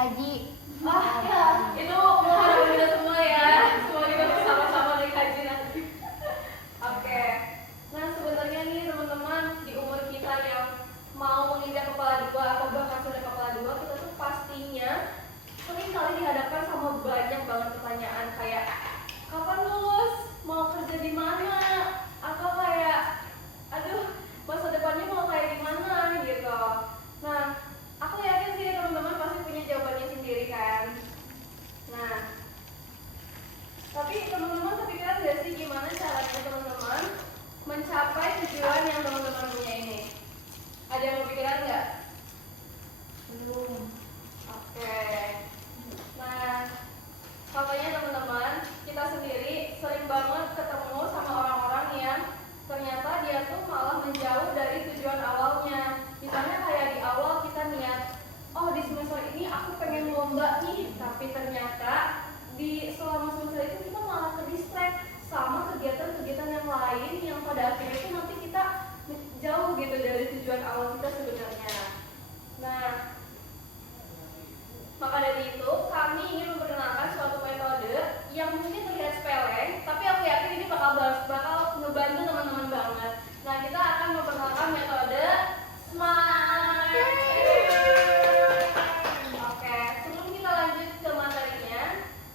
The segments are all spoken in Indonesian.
haji. Ya, itu mohon kita semua ya. Semua kita bersama-sama naik haji nanti. Oke. Nah, sebenarnya nih teman-teman, di umur kita yang mau menginjak kepala dua atau bahkan sudah kepala dua, kita tuh pastinya sering kali dihadapkan sama banyak banget pertanyaan kayak kapan lulus, mau kerja di mana, atau kayak aduh masa depannya mau kayak gimana gitu. Nah, aku yakin sih teman-teman pasti punya jawabannya sendiri kan. Nah, tapi teman-teman kepikiran gak sih gimana caranya teman-teman mencapai tujuan yang teman-teman punya ini? Ada yang kepikiran nggak? Belum. Oke. Nah, contohnya teman-teman, kita sendiri sering banget ketemu sama orang-orang yang ternyata dia tuh malah menjauh dari tujuan awalnya. Misalnya kayak di awal kita niat, oh di semester ini aku pengen lomba nih, tapi ternyata di selama semester itu kita malah ke-distract sama kegiatan-kegiatan yang lain yang pada akhirnya itu nanti kita jauh gitu dari tujuan awal kita sebenarnya. Nah, maka dari itu kami ingin memperkenalkan suatu metode yang mungkin terlihat sepele, tapi aku yakin ini bakal ngebantu teman-teman banget. Nah, kita akan memperkenalkan metode SMART. Oke, sebelum kita lanjut ke materinya,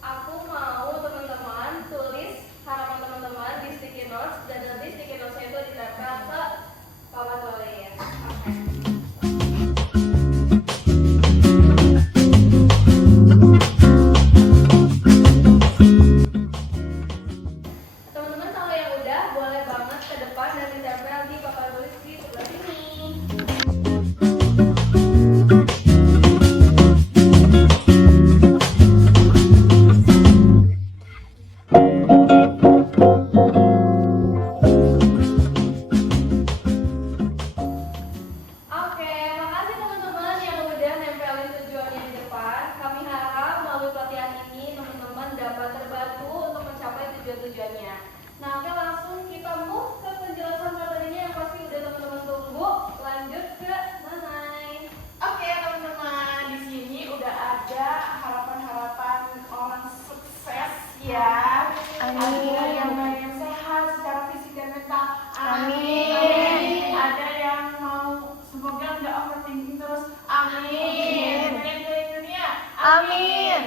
aku mau teman-teman tulis harapan teman-teman di sticky notes, dan nanti sticky notes itu ditempel ke papan tulis. Oke. Teman-teman kalau yang udah boleh banget ke depan dan ditempel di papan tulis di sebelah sini. Oke, makasih teman-teman yang udah nempelin tujuannya di depan. Kami harap melalui pelatihan ini teman-teman dapat terbantu untuk mencapai tujuan-tujuannya. Nah, oke, langsung kita move ke penjelasan materinya yang pasti udah teman-teman tunggu. Lanjut ke Nanai. Oke teman-teman, di sini udah ada harapan-harapan orang sukses ya. Amin. Ada yang pengen sehat secara fisik dan mental. Amin. Ada yang mau semoga nggak overthinking terus. Amin. Pengen keliling dunia. Amin.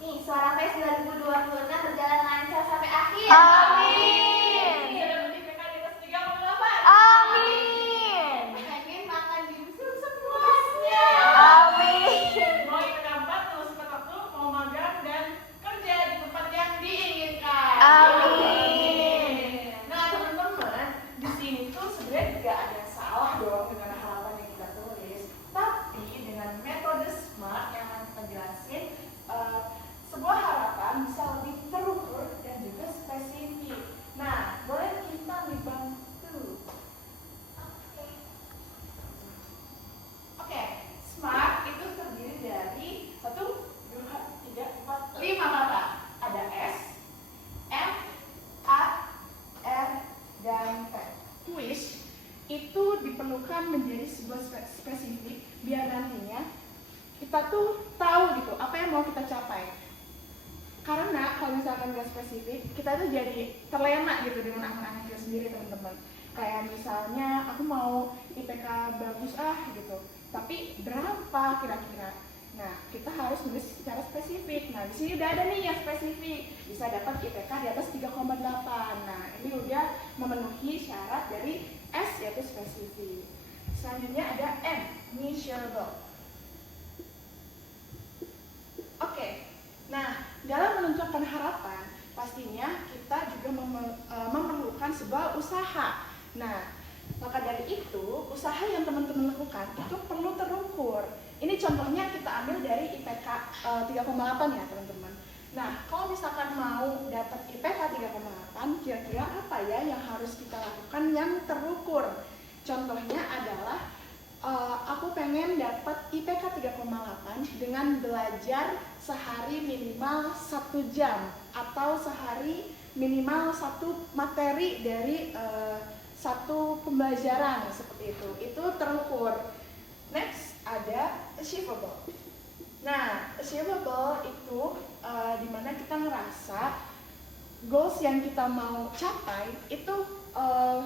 Nih, suara PES 2020 berjalan lancar sampai akhir. Amin. Bisa dapat IPK di atas 3,8. Amin. Pengen makan dimsum sepuasnya. Amin. Mau IPK 4 terus tepat waktu, mau magang dan kerja di tempat yang diinginkan. Amin. Nah teman-teman, di sini tuh sebenarnya nggak ada salah dong dengan harapan yang kita tulis, tapi dengan metode SMART yang akan kita jelasin, sebuah harapan bisa lebih terukur dan juga spesifik. Nah, boleh kita dibantu? Oke, SMART itu terdiri dari 1, 2, 3, 4, 5 kata. Ada S, M, A, R, dan T. Wish itu diperlukan menjadi sebuah spesifik biar nantinya kita tuh tahu gitu apa yang mau kita capai. Karena kalau misalkan nggak spesifik, kita tuh jadi terlena gitu dengan angan-angan kita sendiri teman-teman. Kayak misalnya aku mau IPK bagus gitu, tapi berapa kira-kira? Nah, kita harus nulis secara spesifik. Nah, di sini udah ada nih yang spesifik, bisa dapat IPK di atas 3,8. Nah, ini udah memenuhi syarat dari S yaitu spesifik. Selanjutnya ada M, measurable. Oke, nah dalam menunjukkan harapan, pastinya kita juga memerlukan sebuah usaha. Nah, maka dari itu, usaha yang teman-teman lakukan itu perlu terukur. Ini contohnya kita ambil dari IPK 3,8 ya teman-teman. Nah, kalau misalkan mau dapat IPK 3,8, kira-kira apa ya yang harus kita lakukan yang terukur? Contohnya adalah aku pengen dapat IPK 3,8 dengan belajar sehari minimal 1 jam atau sehari minimal 1 materi dari 1 pembelajaran seperti itu. Itu terukur. Next ada achievable. Nah, achievable itu dimana kita ngerasa goals yang kita mau capai itu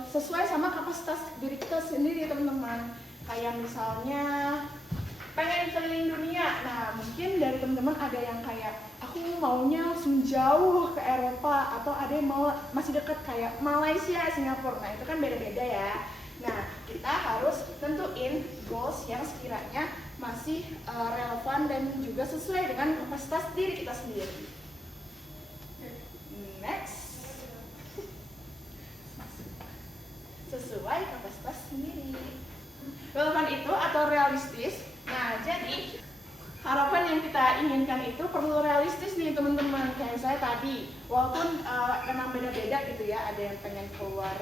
sesuai sama kapasitas diri kita sendiri, teman-teman. Kayak misalnya pengen keliling dunia. Nah, mungkin dari teman-teman ada yang kayak aku maunya langsung jauh ke Eropa, atau ada yang mau masih dekat kayak Malaysia, Singapura. Nah, itu kan beda-beda ya. Nah, kita harus tentuin goals yang sekiranya masih relevan dan juga sesuai dengan kapasitas diri kita sendiri. Next. Sesuai kapasitas sendiri. Relevan itu atau realistis. Nah, jadi harapan yang kita inginkan itu perlu realistis nih teman-teman. Kayak saya tadi, walaupun memang beda-beda gitu ya. Ada yang pengen keluar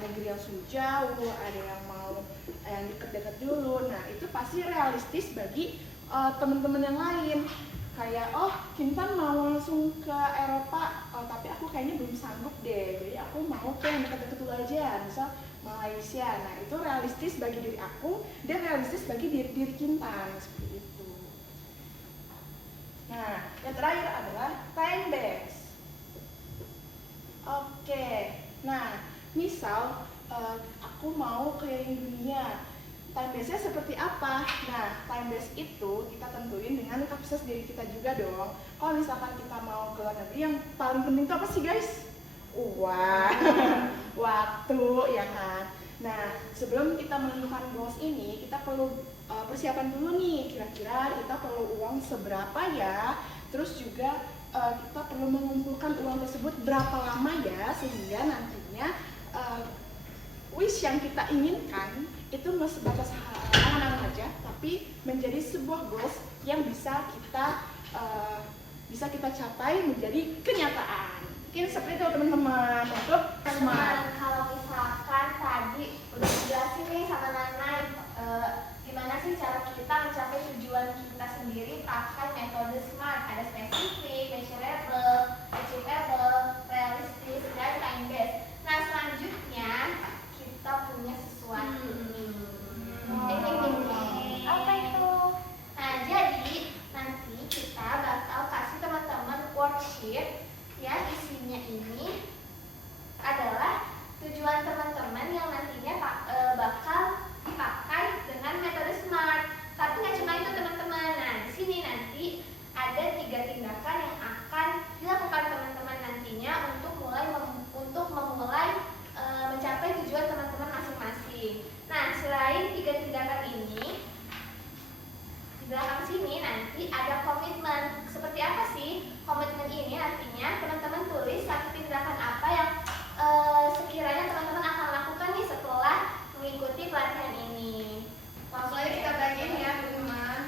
negeri yang jauh, ada yang mau yang deket-deket dulu. Nah, itu pasti realistis bagi teman-teman yang lain. Kayak, oh Kintan mau langsung ke Eropa, tapi aku kayaknya belum sanggup deh. Jadi aku mau ke yang deket-deket dulu aja, misal Malaysia. Nah, itu realistis bagi diri aku dan realistis bagi diri Kintan, seperti itu. Nah, yang terakhir adalah time base. Oke, nah misal aku mau keliling dunia. Time base-nya seperti apa? Nah, time base itu kita tentuin dengan kapasitas diri kita juga dong. Kalau misalkan kita mau ke luar negeri, yang paling penting itu apa sih guys? Uang, waktu, ya kan? Nah, sebelum kita menentukan goals ini, kita perlu persiapan dulu nih. Kira-kira kita perlu uang seberapa ya? Terus juga kita perlu mengumpulkan uang tersebut berapa lama ya? Sehingga nantinya wish yang kita inginkan itu nggak sebatas angan-angan aja, tapi menjadi sebuah goals yang bisa kita capai menjadi kenyataan. Mungkin seperti itu teman-teman untuk smart. Kalau misalkan tadi udah dijelasin nih sama Nana gimana sih cara kita mencapai tujuan kita sendiri pakai metode SMART. Ada spesifik, measurable, achievable, realistis, dan time based. Nah, selanjutnya kita punya sesuatu nih. Apa itu? Nah, jadi nanti kita bakal kasih teman-teman worksheet yang isinya ini adalah tujuan teman-teman yang nantinya bakal dipakai dengan metode SMART. Tapi nggak cuma itu teman-teman. Nah, di sini nanti ada 3 tindakan yang akan dilakukan teman-teman nantinya untuk memulai mencapai tujuan teman-teman masing-masing. Nah, selain 3 tindakan ini, di belakang sini nanti ada komitmen. Seperti apa sih komitmen ini? Artinya teman-teman tulis 1 tindakan apa yang sekiranya teman-teman akan lakukan nih setelah mengikuti pelatihan ini. Langsung aja kita bagiin ya teman-teman.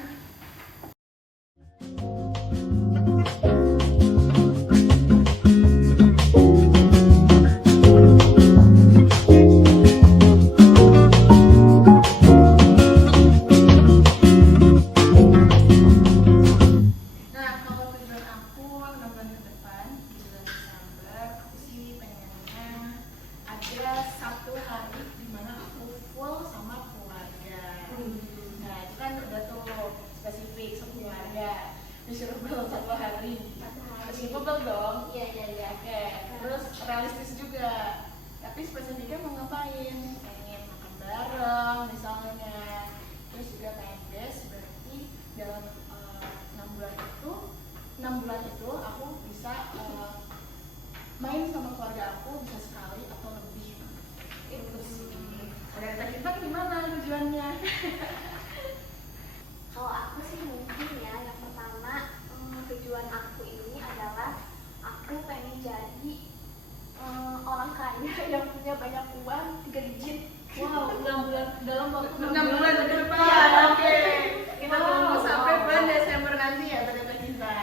Nah, kalau tujuan aku 6 bulan ke depan, di bulan Desember, aku sih pengennya ada 1 hari di mana aku full sama keluarga. Nah, itu kan udah tuh spesifik sama keluarga. Miserable 1 hari. Achievable dong. Iya. Oke, terus realistis juga. Tapi spesifiknya mau ngapain? Pengen makan bareng misalnya. Terus juga time base, berarti dalam 6 bulan itu aku bisa main sama keluarga aku bisa sekali atau lebih. Itu sih. Ada kita gimana tujuannya? Kalau aku sih mungkin ya, yang pertama tujuan aku ini adalah aku pengen jadi orang kaya yang punya banyak uang 3 digit. Wow, 6 bulan dalam waktu 6 bulan ke depan. Iya. Oke. Kita Wow. tunggu sampai bulan Desember nanti ya ternyata kita.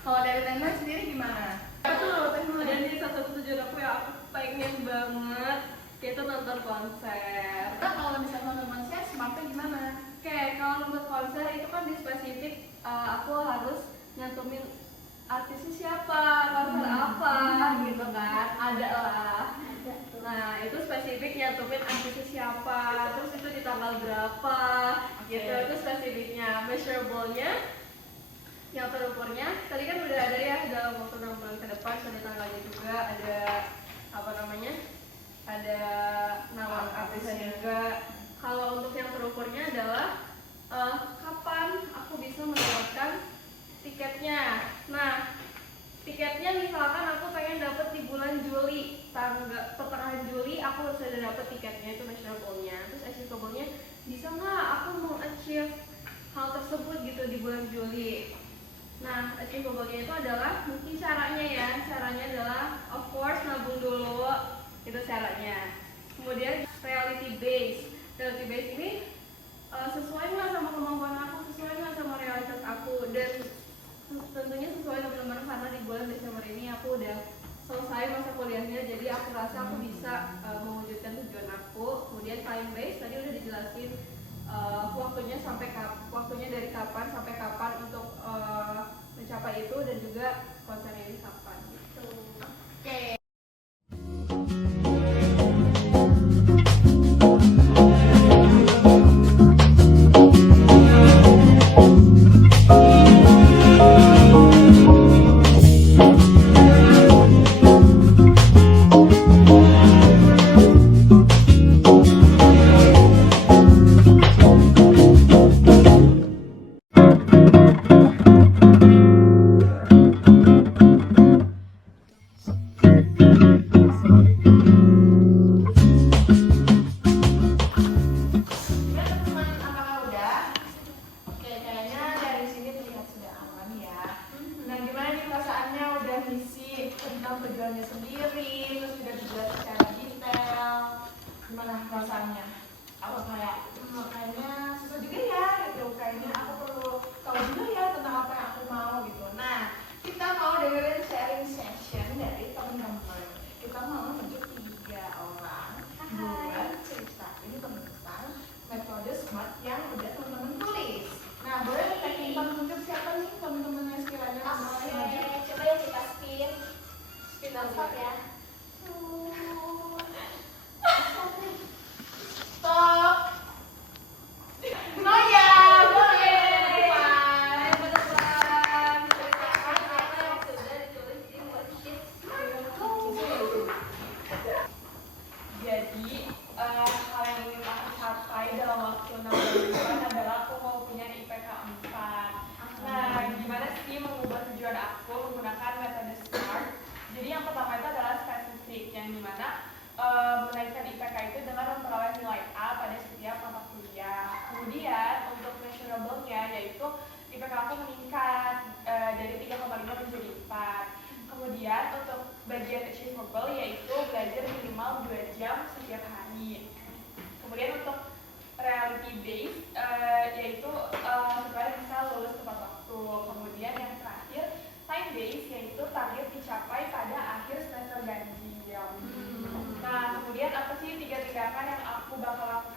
Kalau dari Tena sendiri gimana? Betul, Tena dulu. Dan ini salah satu tujuan aku yang aku pengen banget, yaitu nonton konser. Nah, kalau misalnya nonton konser, smartnya gimana? Oke, kalau nonton konser itu kan di spesifik aku harus nyantumin artisnya siapa, konser apa gitu kan, ada lah. Nah, itu spesifik nyantumin artisnya siapa, terus itu di tanggal berapa, gitu. Terus spesifiknya, measurable-nya, yang terukurnya tadi kan udah ada ya, dalam waktu 6 bulan ke depan, ada tanggalnya juga, ada apa namanya, ada nama artisnya juga. Kalau untuk yang terukurnya adalah kapan aku bisa mendapatkan tiketnya. Nah, tiketnya misalkan aku pengen dapet di bulan Juli, pertengahan Juli aku harus ada dapet tiketnya, itu measurable-nya. Terus achievable-nya, bisa nggak aku mau achieve hal tersebut gitu di bulan Juli. Nah, achievable-nya itu adalah mungkin caranya ya, caranya adalah of course nabung dulu, itu caranya. Kemudian reality base ini sesuai nggak sama kemampuan aku, sesuai nggak sama realitas aku, dan tentunya sesuai teman-teman karena di bulan Desember ini aku udah selesai masa kuliahnya, jadi aku rasa aku bisa mewujudkan tujuan aku. Kemudian time base tadi udah dijelasin waktunya dari kapan sampai kapan untuk mencapai itu, dan juga konsernya ini kapan gitu. Oke. tujuannya sendiri, terus juga dijelaskan secara detail. Gimana perasaannya? Apa kayak kayaknya susah juga ya gitu, kayaknya aku perlu tahu juga ya tentang apa yang aku mau gitu. Nah, kita mau dengerin sharing session dari teman-teman. Kita mau menunjuk 3 orang buat ceritain tentang metode SMART yang udah teman-teman tulis. Nah, boleh kita menunjuk siapa nih teman-teman yang sekiranya mau maju? Coba ya kita spin stop ya. Stop. Oh ya, boleh. Jadi hal yang ingin aku capai dalam waktu 6 bulan adalah aku mau punya IPK 4. Nah, gimana sih mengubah tujuan aku menggunakan metode SMART? Jadi yang pertama itu adalah spesifik, yang dimana menaikkan IPK itu dengan memperoleh nilai A pada setiap mata kuliah. Kemudian untuk measurable-nya yaitu IPK aku meningkat dari 3,5 menjadi 4. Kemudian untuk bagian achievable yaitu belajar minimal 2 jam setiap hari. Kemudian untuk reality base yaitu supaya bisa lulus tepat waktu. Kemudian yang terakhir time base yaitu target dicapai pada akhir semester ganjil. Nah, kemudian apa sih 3 tindakan yang aku bakal lakukan